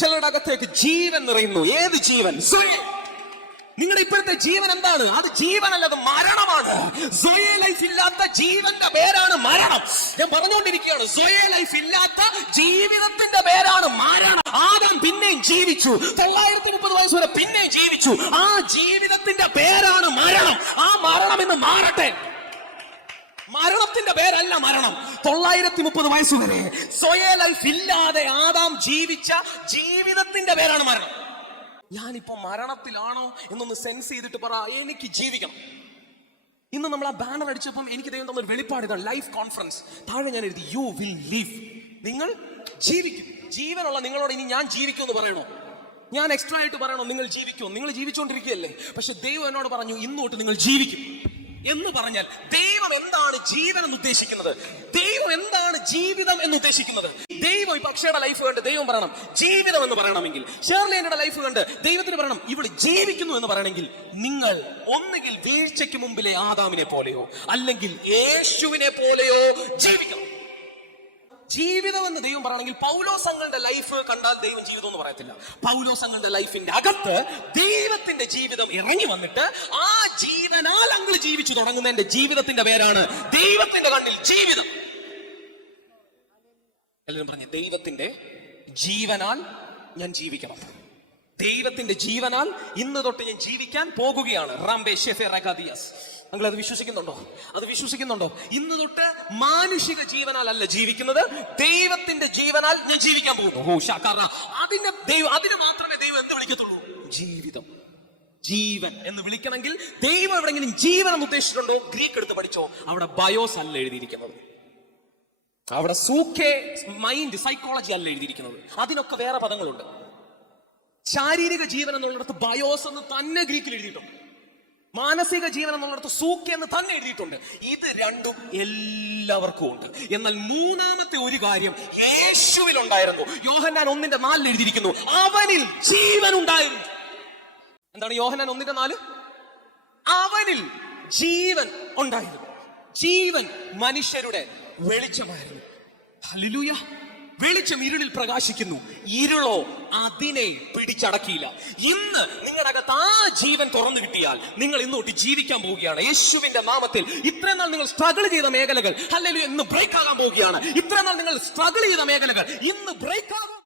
ചിലരുടെ അകത്തേക്ക് ജീവൻ നിറയുന്നു. ഏത് ജീവൻ? നിങ്ങളുടെ ഇപ്പോഴത്തെ ജീവൻ എന്താണ്? അത് ജീവനല്ല, അത് മരണമാണ്. സോയെ ലൈഫ് ഇല്ലാത്ത ജീവന്റെ പേരാണ് മരണം. ഞാൻ പറഞ്ഞുകൊണ്ടിരിക്കുകയാണ്, സോയെ ലൈഫ് ഇല്ലാത്ത ജീവിതത്തിന്റെ പേരാണ് മരണം. ആദാം പിന്നെയും ജീവിച്ചു, 930 വയസ്സ് വരെ പിന്നെയും ജീവിച്ചു. ആ ജീവിതത്തിന്റെ പേരാണ് മരണം. ആ മരണം ഇന്ന് മാറട്ടെ. മരണത്തിന്റെ പേരല്ല മരണം. 930 വയസ്സ് വരെ സോയെ ലൈഫ് ഇല്ലാതെ ആദാം ജീവിച്ച ജീവിതത്തിന്റെ പേരാണ് മരണം. ഞാനിപ്പോ മരണത്തിലാണോ എന്നൊന്ന് സെൻസ് ചെയ്തിട്ട് പറ, എനിക്ക് ജീവിക്കണം. ഇന്ന് നമ്മൾ ആ ബാനർ അടിച്ചപ്പം എനിക്ക് ദൈവം തന്ന ഒരു വെളിപ്പാട് ഇതാണ്, ലൈഫ് കോൺഫറൻസ്. താഴെ ഞാൻ എഴുതി, യു വിൽ ലിവ്. നിങ്ങൾ ജീവിക്കും. ജീവനുള്ള നിങ്ങളോട് ഇനി ഞാൻ ജീവിക്കും എന്ന് പറയണോ? ഞാൻ എക്സ്ട്രാ ആയിട്ട് പറയണോ നിങ്ങൾ ജീവിക്കുമോ? നിങ്ങൾ ജീവിച്ചുകൊണ്ടിരിക്കുകയല്ലേ. പക്ഷെ ദൈവം എന്നോട് പറഞ്ഞു, ഇന്ന് തൊട്ട് നിങ്ങൾ ജീവിക്കും എന്ന് പറഞ്ഞാൽ ദൈവം എന്താണ് ജീവൻ എന്ന് ഉദ്ദേശിക്കുന്നത്? ദൈവം എന്താണ് ജീവിതം എന്ന് ഉദ്ദേശിക്കുന്നത്? ദൈവം ഇപ്പൊ അക്ഷയുടെ ലൈഫ് കണ്ട് ദൈവം പറയണം ജീവിതം എന്ന് പറയണമെങ്കിൽ, ഷേർലിയുടെ ലൈഫ് കണ്ട് ദൈവത്തിന് പറയണം ഇവിടെ ജീവിക്കുന്നു എന്ന് പറയണമെങ്കിൽ, നിങ്ങൾ ഒന്നുകിൽ വീഴ്ചയ്ക്ക് മുമ്പിലെ ആദാമിനെ പോലെയോ അല്ലെങ്കിൽ യേശുവിനെ പോലെയോ ജീവിക്കണം. ജീവിതം എന്ന് ദൈവം പറയണമെങ്കിൽ പൗലോസ് അങ്ങളുടെ ലൈഫ് കണ്ടാൽ ദൈവം ജീവിതം എന്ന് പറയത്തില്ല. പൗലോസ് അങ്ങളുടെ ലൈഫിന്റെ അകത്ത് ദൈവത്തിന്റെ ജീവിതം ഇറങ്ങി വന്നിട്ട് ആ ജീവനാൽ അങ്ങൾ ജീവിച്ചു തുടങ്ങുന്നതിന്റെ ജീവിതത്തിന്റെ പേരാണ് ദൈവത്തിന്റെ കണ്ണിൽ ജീവിതം. എല്ലാവരും പറഞ്ഞ, ദൈവത്തിന്റെ ജീവനാൽ ഞാൻ ജീവിക്കണം. ദൈവത്തിന്റെ ജീവനാൽ ഇന്ന് തൊട്ട് ഞാൻ ജീവിക്കാൻ പോകുകയാണ്. നിങ്ങൾ അത് വിശ്വസിക്കുന്നുണ്ടോ? അത് വിശ്വസിക്കുന്നുണ്ടോ? ഇന്ന് തൊട്ട് മാനുഷിക ജീവനാൽ അല്ല ജീവിക്കുന്നത്, ദൈവത്തിന്റെ ജീവനാൽ ഞാൻ ജീവിക്കാൻ പോകുന്നു. അതിന് മാത്രമേ ദൈവം എന്ത് വിളിക്കത്തുള്ളൂ? ജീവിതം. ജീവൻ എന്ന് വിളിക്കണമെങ്കിൽ ദൈവം എവിടെയെങ്കിലും ജീവൻ എന്ന് ഉദ്ദേശിച്ചിട്ടുണ്ടോ? ഗ്രീക്ക് എടുത്ത് പഠിച്ചോ, അവിടെ ബയോസ് അല്ല എഴുതിയിരിക്കുന്നത്, അവിടെ സൂക്കെ മൈൻഡ് സൈക്കോളജി അല്ല എഴുതിയിരിക്കുന്നത്. അതിനൊക്കെ വേറെ പദങ്ങളുണ്ട്. ശാരീരിക ജീവൻ എന്നുള്ളിടത്ത് ബയോസ് എന്ന് തന്നെ ഗ്രീക്കിൽ എഴുതിയിട്ടുണ്ട്. മാനസിക ജീവൻ എന്നുള്ളിടത്ത് സൂക്കെ എന്ന് തന്നെ എഴുതിയിട്ടുണ്ട്. ഇത് രണ്ടും എല്ലാവർക്കും ഉണ്ട്. എന്നാൽ മൂന്നാമത്തെ ഒരു കാര്യം യേശുവിൽ ഉണ്ടായിരുന്നു. യോഹന്നാൻ 1:4 എഴുതിയിരിക്കുന്നു, അവനിൽ ജീവൻ ഉണ്ടായിരുന്നു. എന്താണ് യോഹന്നാൻ 1:4? അവനിൽ ജീവൻ ഉണ്ടായിരുന്നു. ജീവൻ മനുഷ്യരുടെ വെളിച്ചമായിരുന്നു. ഹല്ലേലൂയ. വെളിച്ചം ഇരുളിൽ പ്രകാശിക്കുന്നു, ഇരുളോ അതിനെ പിടിച്ചടക്കിയില്ല. ഇന്ന് നിങ്ങളുടെ അകത്ത് ആ ജീവൻ തുറന്നു കിട്ടിയാൽ നിങ്ങൾ ഇന്നോട്ട് ജീവിക്കാൻ പോവുകയാണ് യേശുവിന്റെ നാമത്തിൽ. ഇത്രയും നാൾ നിങ്ങൾ സ്ട്രഗിൾ ചെയ്ത മേഖലകൾ ഹല്ലേലൂയ ഇന്ന് ബ്രേക്ക് ആകാൻ പോവുകയാണ്. ഇത്രയും നാൾ നിങ്ങൾ സ്ട്രഗിൾ ചെയ്ത മേഖലകൾ ഇന്ന് ബ്രേക്ക് ആകും.